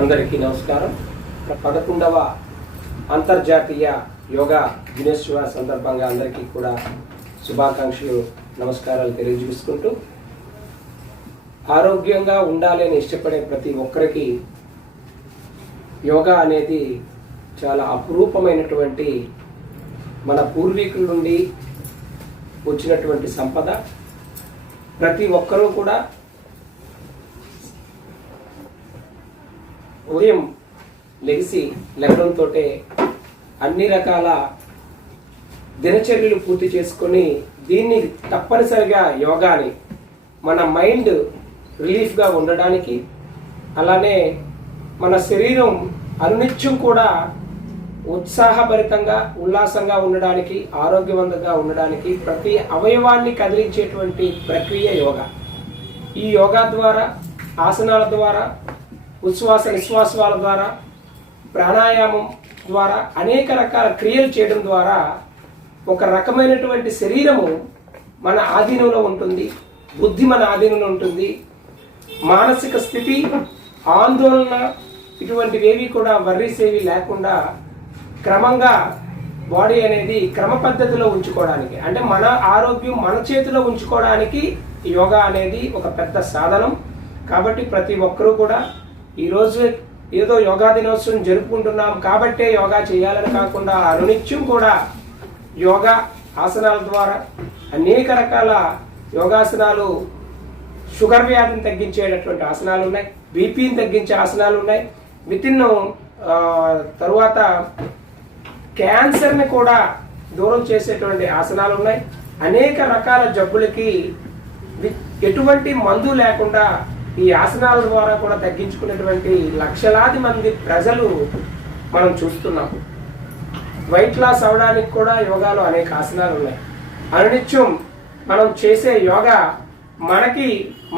అందరికీ నమస్కారం. 11వ అంతర్జాతీయ యోగా దినోత్సవ సందర్భంగా అందరికీ కూడా శుభాకాంక్షలు, నమస్కారాలు తెలియజేసుకుంటూ, ఆరోగ్యంగా ఉండాలని ఇష్టపడే ప్రతి ఒక్కరికి యోగా అనేది చాలా అపురూపమైనటువంటి మన పూర్వీకుల నుండి వచ్చినటువంటి సంపద. ప్రతి ఒక్కరూ కూడా ఉదయం లేవడంతో అన్ని రకాల దినచర్యలు పూర్తి చేసుకొని దీన్ని తప్పనిసరిగా యోగాని మన మైండ్ రిలీఫ్గా ఉండడానికి, అలానే మన శరీరం అనునిత్యం కూడా ఉత్సాహభరితంగా ఉల్లాసంగా ఉండడానికి, ఆరోగ్యవంతంగా ఉండడానికి ప్రతి అవయవాన్ని కదిలించేటువంటి ప్రక్రియ యోగా. ఈ యోగా ద్వారా, ఆసనాల ద్వారా, ఉచ్ఛ్వాస నిశ్వాసాల ద్వారా, ప్రాణాయామం ద్వారా అనేక రకాల క్రియలు చేయడం ద్వారా ఒక రకమైనటువంటి శరీరము మన ఆధీనంలో ఉంటుంది, బుద్ధి మన ఆధీనంలో ఉంటుంది. మానసిక స్థితి, ఆందోళన ఇటువంటివేవి కూడా వర్రీసేవి లేకుండా క్రమంగా బాడీ అనేది క్రమ పద్ధతిలో ఉంచుకోవడానికి, అంటే మన ఆరోగ్యం మన చేతిలో ఉంచుకోవడానికి యోగా అనేది ఒక పెద్ద సాధనం. కాబట్టి ప్రతి ఒక్కరూ కూడా ఈరోజు ఏదో యోగా దినోత్సవం జరుపుకుంటున్నాం కాబట్టే యోగా చేయాలని కాకుండా అనునిత్యం కూడా యోగా ఆసనాల ద్వారా అనేక రకాల యోగాసనాలు, షుగర్ వ్యాధిని తగ్గించేటటువంటి ఆసనాలు ఉన్నాయి, బీపీని తగ్గించే ఆసనాలు ఉన్నాయి, వితిన్ తరువాత క్యాన్సర్ని కూడా దూరం చేసేటువంటి ఆసనాలు ఉన్నాయి. అనేక రకాల జబ్బులకి ఎటువంటి మందు లేకుండా ఈ ఆసనాల ద్వారా కూడా తగ్గించుకునేటువంటి లక్షలాది మంది ప్రజలు మనం చూస్తున్నాం. వెయిట్ లాస్ అవడానికి కూడా యోగాలో అనేక ఆసనాలు ఉన్నాయి. అనునిత్యం మనం చేసే యోగా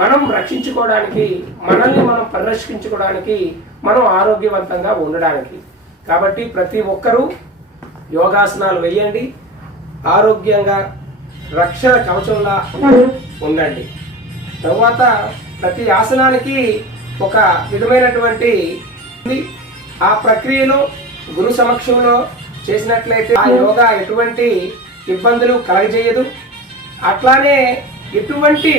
మనం రక్షించుకోవడానికి, మనల్ని మనం పరిరక్షించుకోవడానికి, మనం ఆరోగ్యవంతంగా ఉండడానికి. కాబట్టి ప్రతి ఒక్కరూ యోగాసనాలు వేయండి, ఆరోగ్యంగా రక్షణ కవచంలా ఉండండి. తరువాత ప్రతి ఆసనానికి ఒక విధమైనటువంటి ఆ ప్రక్రియలో గురు సమక్షంలో చేసినట్లయితే ఆ యోగా ఎటువంటి ఇబ్బందులు కలగజేయదు. అట్లానే ఎటువంటి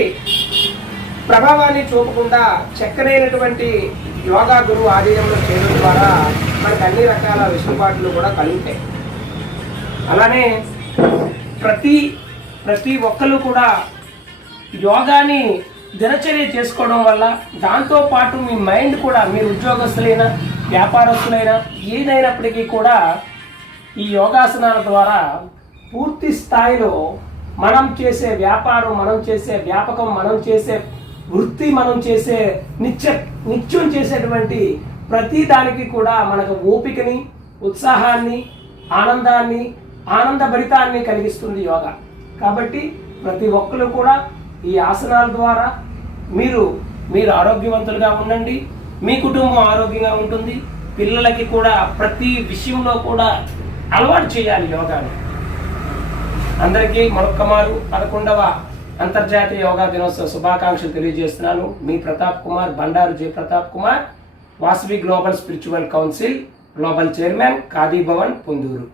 ప్రభావాన్ని చూపకుండా చక్కనైనటువంటి యోగా గురువు ఆధీనంలో చేయడం ద్వారా మనకు అన్ని రకాల వెసులుబాట్లు కూడా కలుగుతాయి. అలానే ప్రతి ఒక్కరు కూడా యోగాని దినచర్య చేసుకోవడం వల్ల, దాంతోపాటు మీ మైండ్ కూడా, మీరు ఉద్యోగస్తులైనా వ్యాపారస్తులైనా ఏదైనప్పటికీ కూడా ఈ యోగాసనాల ద్వారా పూర్తి స్థాయిలో మనం చేసే వ్యాపారం, మనం చేసే వ్యాపకం, మనం చేసే వృత్తి, మనం చేసే నిత్యం చేసేటువంటి ప్రతి దానికి కూడా మనకు ఓపికని, ఉత్సాహాన్ని, ఆనందాన్ని, ఆనందభరితాన్ని కలిగిస్తుంది యోగా. కాబట్టి ప్రతి ఒక్కరు కూడా ఈ ఆసనాల ద్వారా మీరు ఆరోగ్యవంతులుగా ఉండండి, మీ కుటుంబం ఆరోగ్యంగా ఉంటుంది. పిల్లలకి కూడా ప్రతి విషయంలో కూడా అలవాటు చేయాలి యోగాను. అందరికీ మరొక్కమారు 11వ అంతర్జాతీయ యోగా దినోత్సవ శుభాకాంక్షలు తెలియజేస్తున్నాను. మీ Pratap Kumar, Bandaru J Pratap Kumar, Vasavi global spiritual council global chairman, Khadi Bhavan, Ponduru.